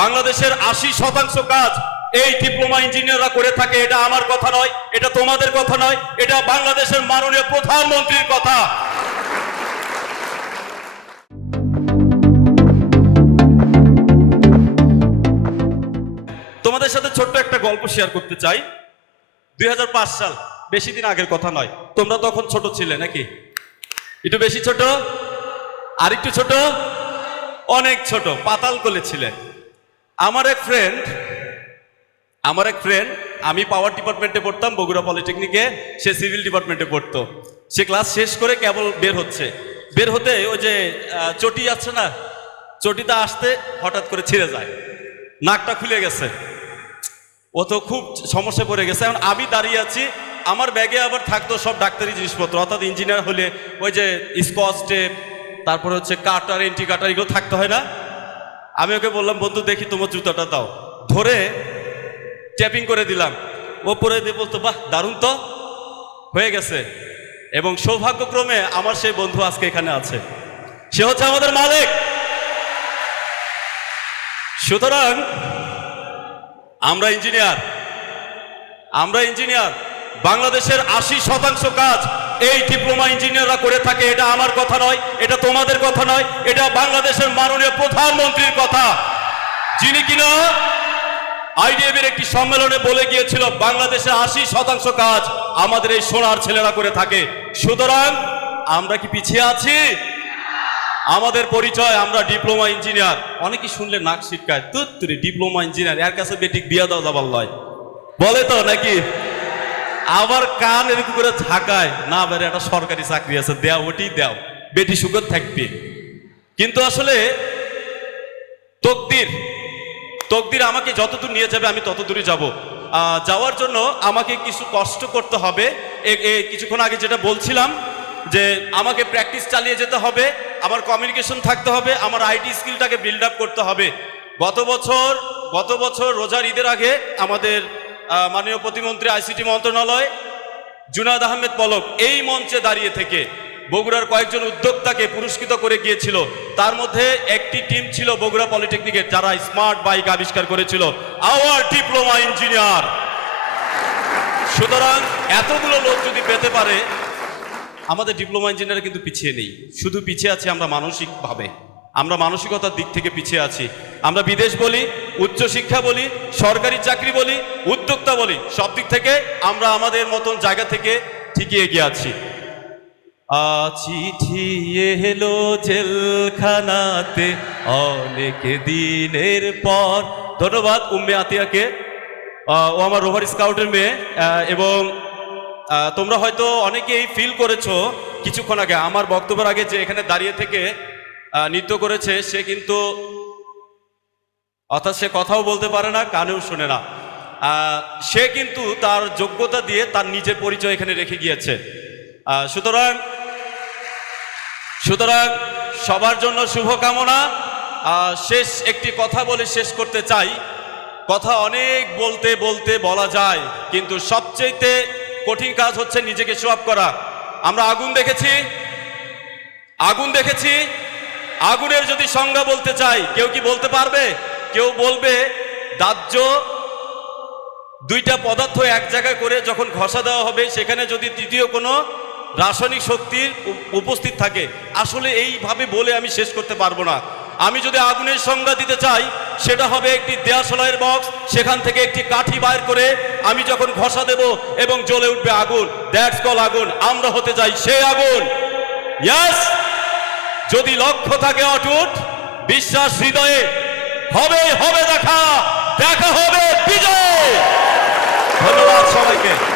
বাংলাদেশের আশি শতাংশ কাজ এই ডিপ্লোমা ইঞ্জিনিয়াররা করে থাকে, এটা আমার কথা নয়, এটা তোমাদের কথা নয়, এটা বাংলাদেশের মাননীয় প্রধানমন্ত্রীর কথা। তোমাদের সাথে ছোট্ট একটা গল্প শেয়ার করতে চাই। দুই হাজার পাঁচ সাল, বেশি দিন আগের কথা নয়, তোমরা তখন ছোট ছিলে নাকি? একটু বেশি ছোট? আর একটু ছোট? অনেক ছোট, পাতাল কোলে ছিলে। আমার এক ফ্রেন্ড আমার এক ফ্রেন্ড আমি পাওয়ার ডিপার্টমেন্টে পড়তাম, বগুড়া পলিটেকনিকে সে সিভিল ডিপার্টমেন্টে পড়তো। সে ক্লাস শেষ করে কেবল বের হচ্ছে। বের হতে ওই যে চটি আছে না চটিটা আসতে হঠাৎ করে ছিঁড়ে যায়। নাকটা খুলে গেছে। ও তো খুব সমস্যা পড়ে গেছে। এখন আমি দাঁড়িয়ে আছি, আমার ব্যাগে আবার থাকতো সব ডাক্তারি জিনিসপত্র। অর্থাৎ ইঞ্জিনিয়ার হলে ওই যে স্কচ টেপ তারপরে হচ্ছে কাটার এন্টি কাটার এগুলো থাকতে হয় না। আমি ওকে বললাম, বন্ধু, দেখি তোমার জুতাটা দাও। ধরে ট্যাপিং করে দিলাম। ও পরে দিয়ে বলতো, বাহ, দারুণ তো। হয়ে গেছে। এবং সৌভাগ্যক্রমে আমার সেই বন্ধু আজকে এখানে আছে। সে হচ্ছে আমাদের মালিক। সুতরাং আমরা ইঞ্জিনিয়ার। আমরা ইঞ্জিনিয়ার। বাংলাদেশের আশি শতাংশ কাজ এই ডিপ্লোমা ইঞ্জিনিয়াররা করে থাকে, এটা আমার কথা নয়, এটা তোমাদের কথা নয়, এটা বাংলাদেশের মাননীয় প্রধানমন্ত্রীর কথা। যিনি কিনা আইডিএফ এর একটি সম্মেলনে বলে গিয়েছিল বাংলাদেশের আশি শতাংশ কাজ আমাদের এই সোনার ছেলেরা করে থাকে। সুতরাং, আমরা কি পিছিয়ে আছি? আমাদের পরিচয়, আমরা ডিপ্লোমা ইঞ্জিনিয়ার অনেকে শুনলে নাক শিটকায় তুত্তুরি ডিপ্লোমা ইঞ্জিনিয়ার এর কাছে বেটিক বিয়া দাও যাবার লয়। বলে তো নাকি? আবার কান এরকম করে ঝাঁকায়, না বেরে একটা সরকারি চাকরি আছে, দেও ওটি দেও, বেটি সুখত থাকবে। কিন্তু আসলে তকদির তকদির আমাকে যতদূর নিয়ে যাবে, আমি ততদূরই যাব। যাওয়ার জন্য আমাকে কিছু কষ্ট করতে হবে। কিছুক্ষণ আগে যেটা বলছিলাম যে, আমাকে প্র্যাকটিস চালিয়ে যেতে হবে, আমার কমিউনিকেশন থাকতে হবে, আমার আইটি স্কিলটাকে বিল্ড আপ করতে হবে। গত বছর গত বছর রোজার ঈদের আগে আমাদের মাননীয় প্রতিমন্ত্রী আইসিটি মন্ত্রণালয় জুনাদ আহমেদ পলক এই মঞ্চে দাঁড়িয়ে থেকে বগুড়ার কয়েকজন উদ্যোক্তাকে পুরস্কৃত করে গিয়েছিল। তার মধ্যে একটি টিম ছিল বগুড়া পলিটেকনিকের, যারা স্মার্ট বাইক আবিষ্কার করেছিল। Our diploma engineer. সুতরাং এতগুলো লোক যদি পেতে পারে, আমাদের ডিপ্লোমা ইঞ্জিনিয়ার কিন্তু পিছিয়ে নেই। শুধু পিছিয়ে আছি আমরা মানসিকভাবে। আমরা মানসিকতার দিক থেকে পিছিয়ে আছি। আমরা বিদেশ বলি, উচ্চ শিক্ষা বলি, সরকারি চাকরি বলি, উদ্যোক্তা বলি, সব দিক থেকে আমরা আমাদের মতন জায়গা থেকে ঠিকই এগিয়ে আছি। চিঠি এলো জেলখানাতে, অনেক দিনের পর। ধন্যবাদ উম্মে আতিয়াকে। ও আমার রোভার স্কাউটের মেয়ে এবং তোমরা হয়তো অনেকেই ফিল করেছ কিছুক্ষণ আগে, আমার বক্তব্যের আগে যে এখানে দাঁড়িয়ে থেকে নৃত্য করেছে, সে কিন্তু অর্থাৎ সে কথাও বলতে পারে না, কানেও শোনে না। সে কিন্তু তার যোগ্যতা দিয়ে তার নিজের পরিচয় এখানে রেখে গিয়েছে। সুতরাং সুতরাং সবার জন্য শুভকামনা। শেষ একটি কথা বলে শেষ করতে চাই। কথা অনেক বলতে বলতে বলা যায়, কিন্তু সবচেয়েতে কঠিন কাজ হচ্ছে নিজেকে আপ করা। আমরা আগুন দেখেছি আগুন দেখেছি আগুনের যদি সংজ্ঞা বলতে চাই, কেউ কি বলতে পারবে? কেউ বলবে, দাহ্য দুইটা পদার্থ এক জায়গায় করে যখন ঘষা দেওয়া হবে, সেখানে যদি তৃতীয় কোনো রাসায়নিক শক্তির উপস্থিত থাকে, আসলে এইভাবে বলে আমি শেষ করতে পারব না। আমি যদি আগুনের সংজ্ঞা দিতে চাই, সেটা হবে একটি দেয়াশলাইয়ের বক্স সেখান থেকে একটি কাঠি বাইর করে আমি যখন ঘষা দেব এবং জ্বলে উঠবে আগুন। দ্যাটস কল আগুন। আমরা হতে চাই সেই আগুন। ইয়াস যদি লক্ষ্য থাকে অটুট বিশ্বাস হৃদয়ে হবে হবে দেখা দেখা হবে বিজয়! ধন্যবাদ সবাইকে।